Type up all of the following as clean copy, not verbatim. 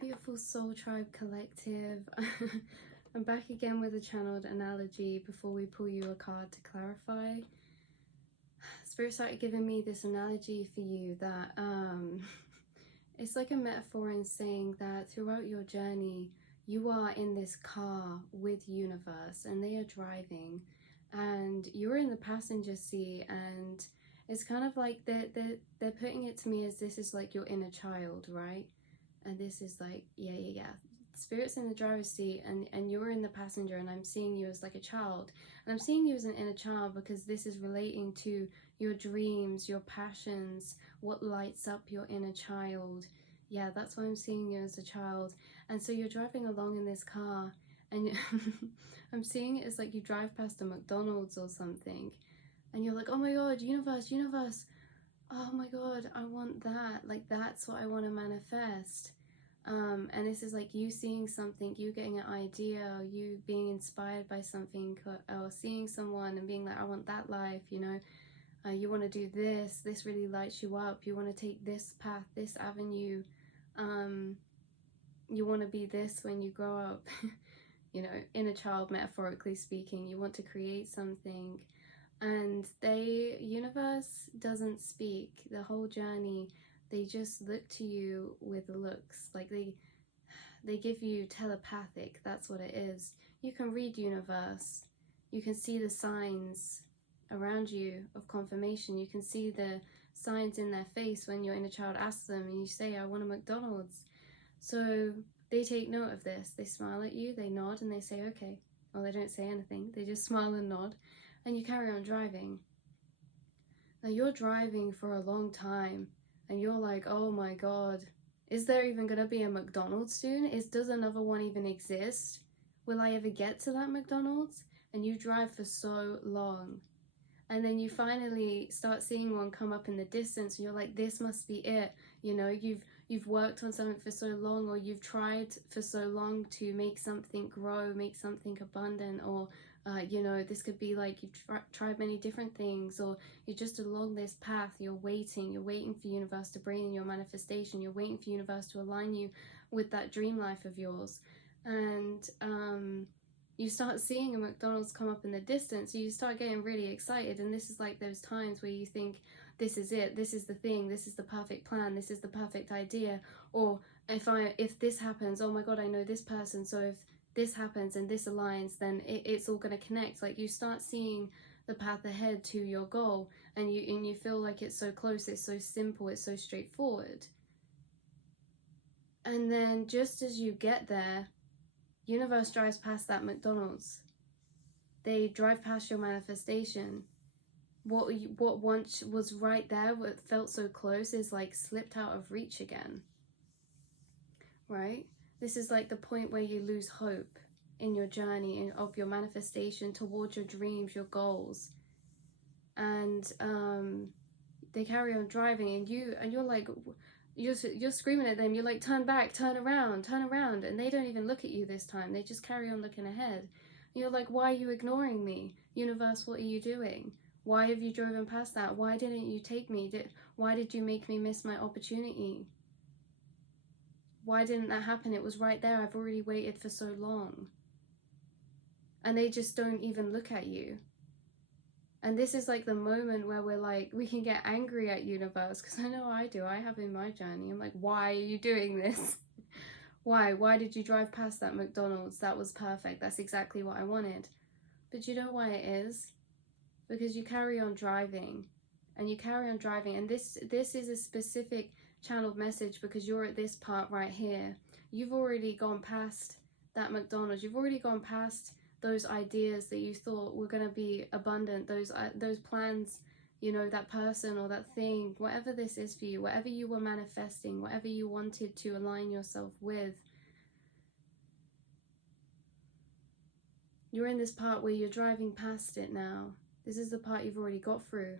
beautiful Soul Tribe Collective. I'm back again with a channeled analogy before we pull you a card to clarify. Spirit started giving me this analogy for you that it's like a metaphor in saying that throughout your journey you are in this car with universe and they are driving and you're in the passenger seat, and it's kind of like they're putting it to me as this is like your inner child, right? And this is like, yeah. Spirit's in the driver's seat and you're in the passenger, and I'm seeing you as like a child. And I'm seeing you as an inner child because this is relating to your dreams, your passions, what lights up your inner child. Yeah, that's why I'm seeing you as a child. And so you're driving along in this car and I'm seeing it as like you drive past a McDonald's or something. And you're like, oh my God, universe, oh my God, I want that. Like, that's what I want to manifest. And this is like you seeing something, you getting an idea, or you being inspired by something, or seeing someone and being like, I want that life, you know. You want to do this really lights you up. You want to take this path, this avenue. You want to be this when you grow up. You know, inner child, metaphorically speaking. You want to create something. And universe doesn't speak the whole journey. They just look to you with looks. Like they give you telepathic. That's what it is. You can read universe. You can see the signs around you of confirmation. You can see the signs in their face when your inner child asks them and you say, I want a McDonald's. So they take note of this. They smile at you, they nod, and they say, okay. Or they don't say anything. They just smile and nod. And you carry on driving. Now you're driving for a long time and you're like, oh my God, is there even gonna be a McDonald's soon? Does another one even exist? Will I ever get to that McDonald's? And you drive for so long. And then you finally start seeing one come up in the distance and you're like, this must be it. You know, you've worked on something for so long, or you've tried for so long to make something grow, make something abundant, or you know, this could be like you've tried many different things, or you're just along this path, you're waiting for universe to bring in your manifestation, you're waiting for universe to align you with that dream life of yours. And you start seeing a McDonald's come up in the distance, you start getting really excited, and this is like those times where you think, this is it, this is the thing, this is the perfect plan, this is the perfect idea, or if this happens, oh my God, I know this person, so if this happens and this aligns, then it's all going to connect. Like, you start seeing the path ahead to your goal, and you feel like it's so close, it's so simple, it's so straightforward. And then just as you get there, universe drives past that McDonald's. They drive past your manifestation. What once was right there, what felt so close, is like slipped out of reach again. Right? This is like the point where you lose hope in your journey of your manifestation towards your dreams, your goals. And they carry on driving, and you're like, you're screaming at them, you're like, turn back, turn around, and they don't even look at you this time, they just carry on looking ahead. And you're like, why are you ignoring me? Universe, what are you doing? Why have you driven past that? Why didn't you take me? Why did you make me miss my opportunity? Why didn't that happen? It was right there. I've already waited for so long. And they just don't even look at you. And this is like the moment where we're like, we can get angry at universe, because I know I do. I have in my journey. I'm like, why are you doing this? Why did you drive past that McDonald's? That was perfect. That's exactly what I wanted. But you know why it is? Because you carry on driving, and you carry on driving. And this is a specific channeled message, because you're at this part right here. You've already gone past that McDonald's. You've already gone past those ideas that you thought were going to be abundant, those plans, you know, that person or that thing, whatever this is for you, whatever you were manifesting, whatever you wanted to align yourself with. You're in this part where you're driving past it now. This is the part you've already got through.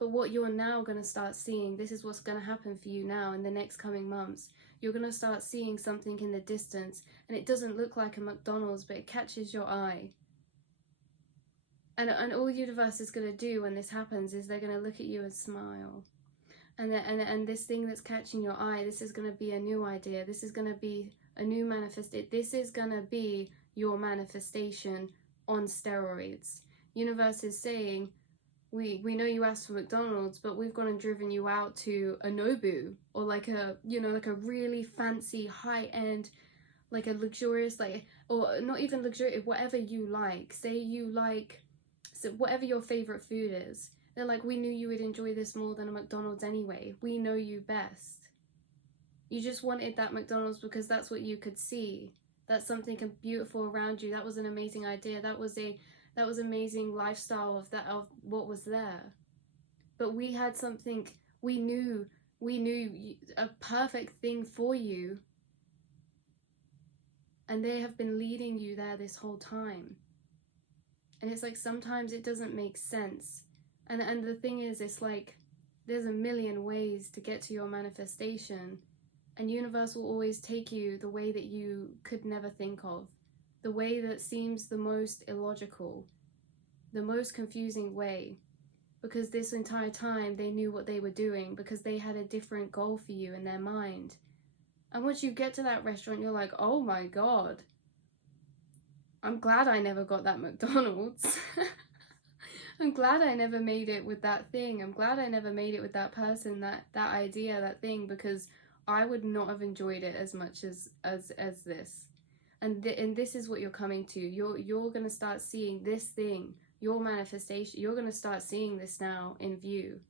But what you're now going to start seeing, this is what's going to happen for you now in the next coming months. You're going to start seeing something in the distance, and it doesn't look like a McDonald's, but it catches your eye. And all universe is going to do when this happens is they're going to look at you and smile. and this thing that's catching your eye, this is going to be a new idea, this is going to be a new manifestation, this is going to be your manifestation on steroids. Universe is saying, we know you asked for McDonald's, but we've gone and driven you out to a Nobu, or like a, you know, like a really fancy high-end, like a luxurious, like, or not even luxurious, whatever you like. Say you like, so whatever your favorite food is. They're like, we knew you would enjoy this more than a McDonald's anyway. We know you best. You just wanted that McDonald's because that's what you could see. That's something beautiful around you. That was an amazing idea. That was amazing lifestyle of what was there. But we had something, we knew a perfect thing for you. And they have been leading you there this whole time. And it's like, sometimes it doesn't make sense. And the thing is, it's like, there's a million ways to get to your manifestation, and universe will always take you the way that you could never think of, the way that seems the most illogical, the most confusing way, because this entire time they knew what they were doing, because they had a different goal for you in their mind. And once you get to that restaurant, you're like, oh my God, I'm glad I never got that McDonald's. I'm glad I never made it with that thing. I'm glad I never made it with that person, that idea, that thing, because I would not have enjoyed it as much as this. And this is what you're coming to. You're going to start seeing this thing, your manifestation. You're going to start seeing this now in view.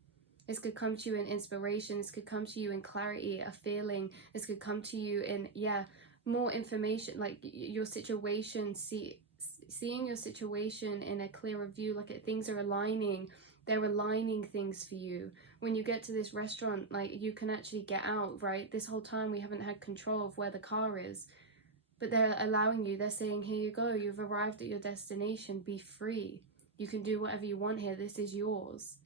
This could come to you in inspiration. This could come to you in clarity, a feeling. This could come to you in, more information, like your situation, seeing your situation in a clearer view, like things are aligning. They're aligning things for you. When you get to this restaurant, like, you can actually get out, right? This whole time we haven't had control of where the car is, but they're allowing you. They're saying, here you go, you've arrived at your destination, be free. You can do whatever you want here. This is yours.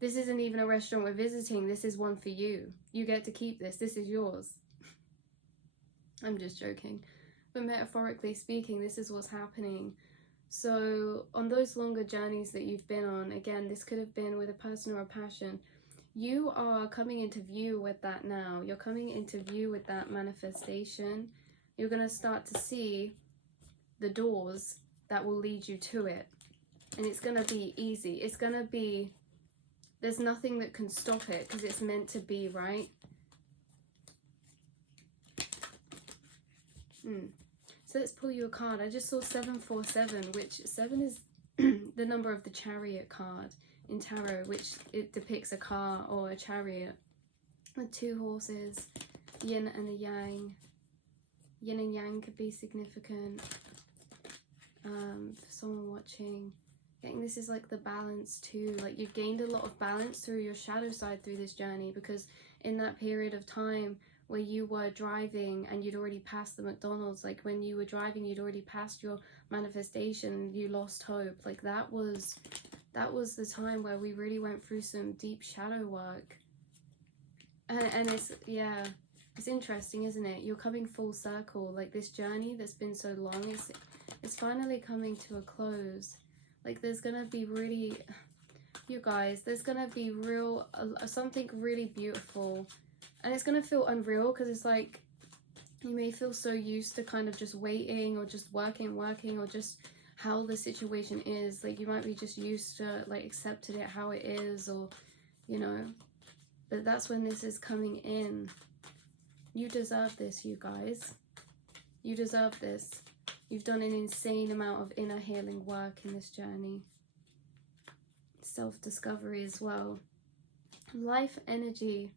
This isn't even a restaurant we're visiting. This is one for you. You get to keep this. This is yours. I'm just joking. But metaphorically speaking, this is what's happening. So on those longer journeys that you've been on, again, this could have been with a person or a passion, you are coming into view with that now. You're coming into view with that manifestation. You're going to start to see the doors that will lead you to it. And it's going to be easy. It's going to be, there's nothing that can stop it, because it's meant to be, right? So let's pull you a card. I just saw 747, which 7 is the number of the Chariot card in tarot, which it depicts a car or a chariot with 2 horses, yin and the yang. Yin and yang could be significant for someone watching. I think this is like the balance too. Like, you've gained a lot of balance through your shadow side through this journey, because in that period of time where you were driving and you'd already passed the McDonald's, like when you were driving, you'd already passed your manifestation, you lost hope. Like that was the time where we really went through some deep shadow work. And it's, it's interesting, isn't it? You're coming full circle. Like, this journey that's been so long, it's finally coming to a close. Like, there's gonna be really, you guys, there's gonna be real, something really beautiful. And it's going to feel unreal, because it's like, you may feel so used to kind of just waiting, or just working, or just how the situation is. Like, you might be just used to, like, accepting it how it is, or, you know. But that's when this is coming in. You deserve this, you guys. You deserve this. You've done an insane amount of inner healing work in this journey. Self-discovery as well. Life energy.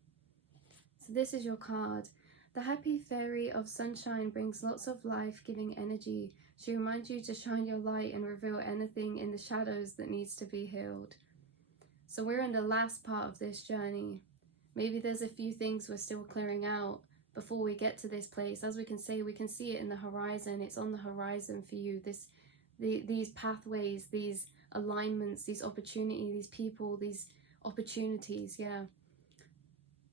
This is your card. The happy fairy of sunshine brings lots of life-giving energy. She reminds you to shine your light and reveal anything in the shadows that needs to be healed. So we're in the last part of this journey. Maybe there's a few things we're still clearing out before we get to this place. As we can say, we can see it in the horizon. It's on the horizon for you. These pathways, these alignments, these opportunities, these people, these opportunities,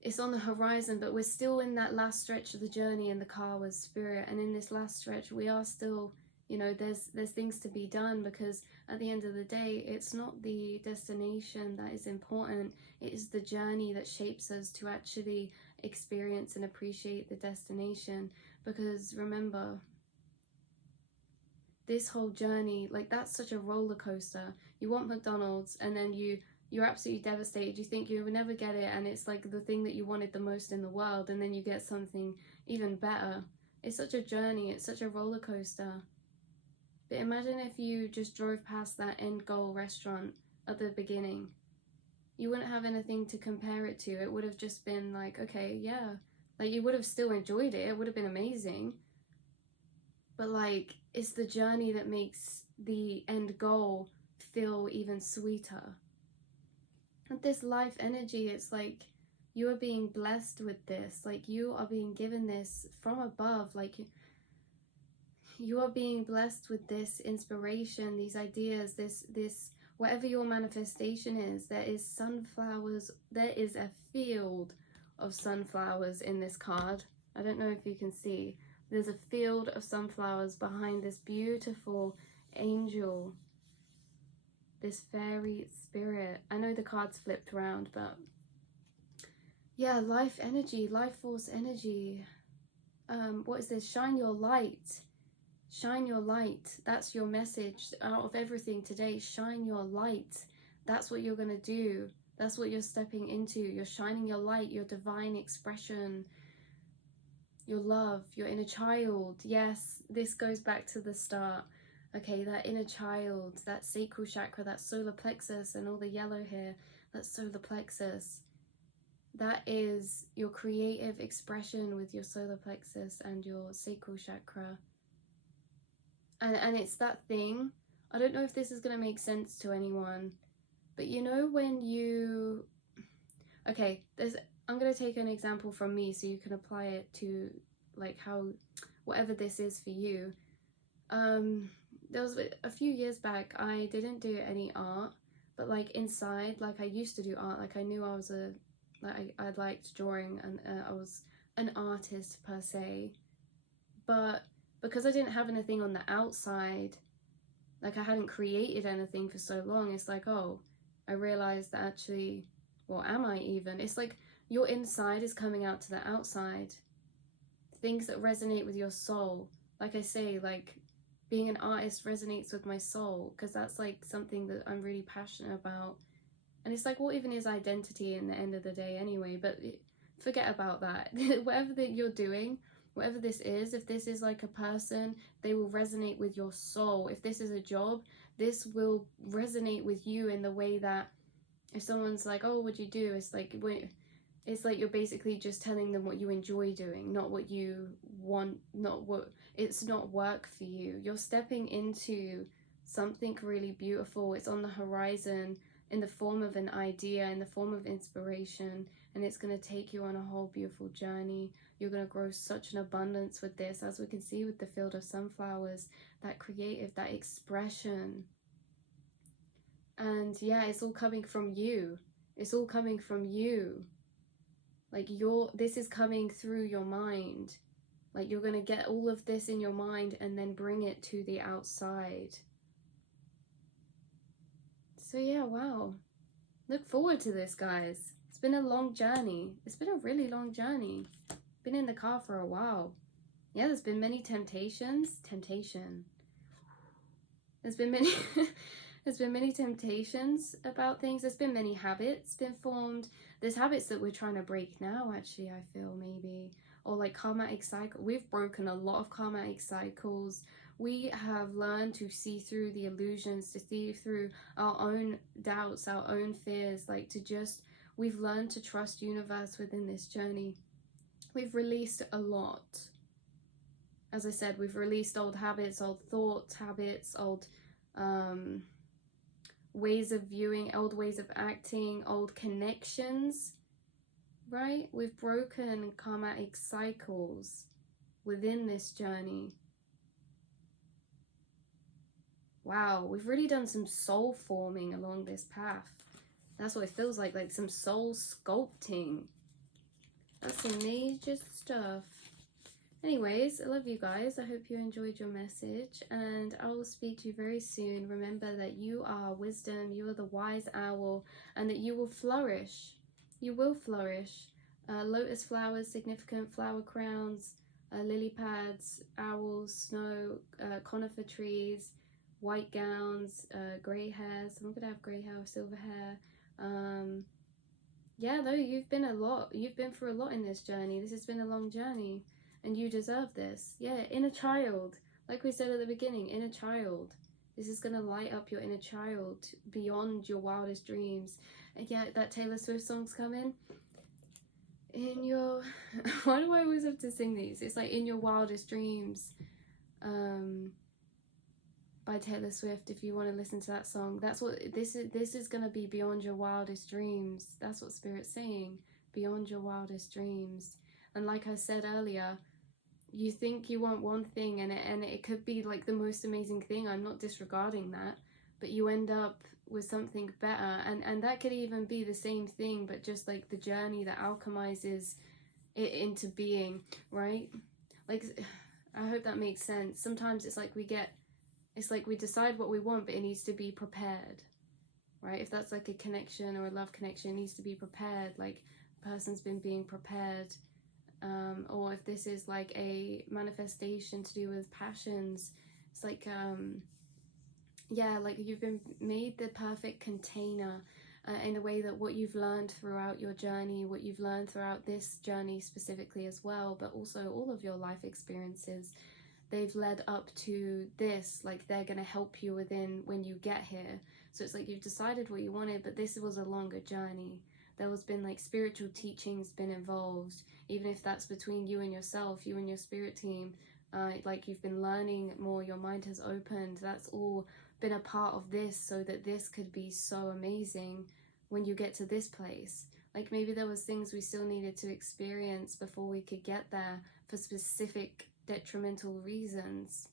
It's on the horizon, but we're still in that last stretch of the journey in the car with spirit. And in this last stretch, we are still You know, there's things to be done, because at the end of the day, it's not the destination that is important. It is the journey that shapes us to actually experience and appreciate the destination. Because remember, this whole journey, like, that's such a roller coaster. You want McDonald's, and then you're absolutely devastated. You think you will never get it, and it's like the thing that you wanted the most in the world, and then you get something even better. It's such a journey. It's such a roller coaster. But imagine if you just drove past that end goal restaurant at the beginning. You wouldn't have anything to compare it to. It would have just been like, okay, yeah. Like, you would have still enjoyed it. It would have been amazing. But like, it's the journey that makes the end goal feel even sweeter. And this life energy, it's like you are being blessed with this. Like, you are being given this from above. Like, you are being blessed with this inspiration, these ideas, this whatever your manifestation is. There is sunflowers. There is a field of sunflowers in this card. I don't know if you can see. There's a field of sunflowers behind this beautiful angel, this fairy spirit. I know the card's flipped around, but yeah, life energy, life force energy. What is this? Shine your light. Shine your light. That's your message out of everything today. Shine your light. That's what you're going to do. That's what you're stepping into. You're shining your light, your divine expression, your love, your inner child. Yes, this goes back to the start. Okay, that inner child, that sacral chakra, that solar plexus, and all the yellow here, that solar plexus. That is your creative expression with your solar plexus and your sacral chakra. And it's that thing, I don't know if this is going to make sense to anyone, but you know when you, okay, I'm going to take an example from me so you can apply it to like how, whatever this is for you. There was a few years back, I didn't do any art, but like inside, like I used to do art, like I knew I was I liked drawing, and I was an artist per se, but because I didn't have anything on the outside, like I hadn't created anything for so long, it's like, oh, I realized that actually, well, am I even? It's like your inside is coming out to the outside. Things that resonate with your soul. Like I say, like being an artist resonates with my soul, because that's like something that I'm really passionate about. And it's like, what even is identity in the end of the day anyway? But forget about that. Whatever that you're doing, whatever this is, if this is like a person, they will resonate with your soul. If this is a job, this will resonate with you in the way that if someone's like, oh, what'd you do? It's like you're basically just telling them what you enjoy doing, not what you want, it's not work for you. You're stepping into something really beautiful. It's on the horizon in the form of an idea, in the form of inspiration, and it's going to take you on a whole beautiful journey. You're going to grow such an abundance with this, as we can see with the field of sunflowers, that creative, that expression. And yeah, it's all coming from you. It's all coming from you. Like this is coming through your mind. Like you're going to get all of this in your mind and then bring it to the outside. So yeah, wow. Look forward to this, guys. It's been a long journey. It's been a really long journey. Been in the car for a while. Yeah, there's been many temptations. There's been many there's been many temptations about things. There's been many habits been formed. There's habits that we're trying to break now, actually, I feel, maybe. Or like karmatic cycle. We've broken a lot of karmatic cycles. We have learned to see through the illusions, to see through our own doubts, our own fears, like we've learned to trust universe within this journey. We've released a lot. As I said, we've released old habits, old thoughts, habits, old ways of viewing, old ways of acting, old connections, right? We've broken karmatic cycles within this journey. Wow, we've really done some soul forming along this path. That's what it feels like some soul sculpting. That's some major stuff. Anyways, I love you guys. I hope you enjoyed your message, and I will speak to you very soon. Remember that you are wisdom, you are the wise owl, and that you will flourish. You will flourish. Lotus flowers, significant flower crowns, lily pads, owls, snow, conifer trees, white gowns, grey hair. Someone could have grey hair or silver hair. Yeah, though you've been through a lot in this journey. This has been a long journey, and you deserve this. Yeah, inner child. Like we said at the beginning, inner child. This is gonna light up your inner child beyond your wildest dreams. And yeah, that Taylor Swift song's coming. In your why do I always have to sing these? It's like in your wildest dreams. By Taylor Swift. If you want to listen to that song, that's what this is going to be, beyond your wildest dreams. That's what Spirit's saying, beyond your wildest dreams. And like I said earlier, you think you want one thing, and it could be like the most amazing thing. I'm not disregarding that, but you end up with something better, and that could even be the same thing, but just like the journey that alchemizes it into being, right? Like, I hope that makes sense. Sometimes it's like we decide what we want, but it needs to be prepared, right? If that's like a connection or a love connection, it needs to be prepared, like the person's been being prepared. Or if this is like a manifestation to do with passions, it's like, yeah, like you've been made the perfect container, in a way that what you've learned throughout your journey, what you've learned throughout this journey specifically as well, but also all of your life experiences, they've led up to this. Like, they're going to help you within when you get here. So it's like you've decided what you wanted, but this was a longer journey. There was been like spiritual teachings been involved, even if that's between you and yourself, you and your spirit team. Like you've been learning more, your mind has opened. That's all been a part of this, so that this could be so amazing when you get to this place. Like maybe there was things we still needed to experience before we could get there for specific detrimental reasons.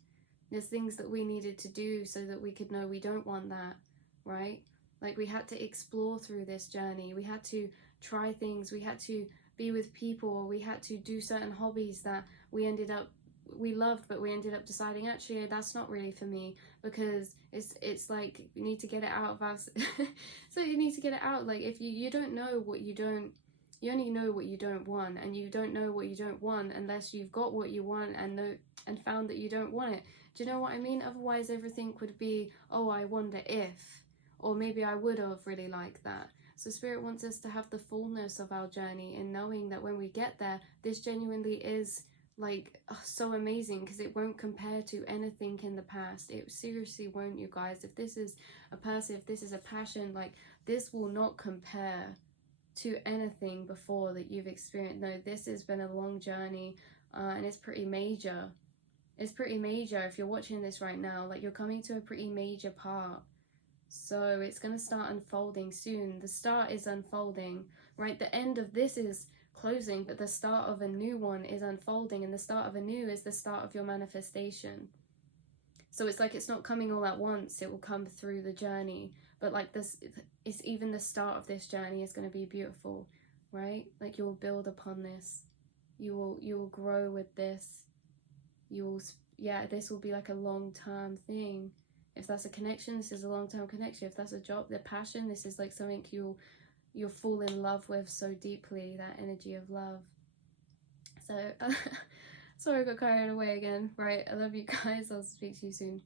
There's things that we needed to do so that we could know we don't want that, right? Like we had to explore through this journey. We had to try things. We had to be with people. We had to do certain hobbies that we loved, but we ended up deciding, actually, that's not really for me, because it's like you need to get it out of us. So you need to get it out. Like if you don't know what you don't, you only know what you don't want, and you don't know what you don't want unless you've got what you want and found that you don't want it. Do you know what I mean? Otherwise everything would be, oh, I wonder if, or maybe I would have really liked that. So Spirit wants us to have the fullness of our journey, and knowing that when we get there, this genuinely is like so amazing, because it won't compare to anything in the past. It seriously won't, you guys. If this is a person, if this is a passion, like this will not compare to anything before that you've experienced. No, this has been a long journey, and it's pretty major. It's pretty major. If you're watching this right now, like you're coming to a pretty major part. So it's going to start unfolding soon. The start is unfolding, right? The end of this is closing, but the start of a new one is unfolding, and the start of a new is the start of your manifestation. So it's like it's not coming all at once. It will come through the journey. But like this, it's even the start of this journey is going to be beautiful, right? Like you will build upon this. You will grow with this. You will, yeah, this will be like a long-term thing. If that's a connection, this is a long-term connection. If that's a job, the passion, this is like something you'll fall in love with so deeply, that energy of love. So sorry I got carried away again. Right, I love you guys. I'll speak to you soon.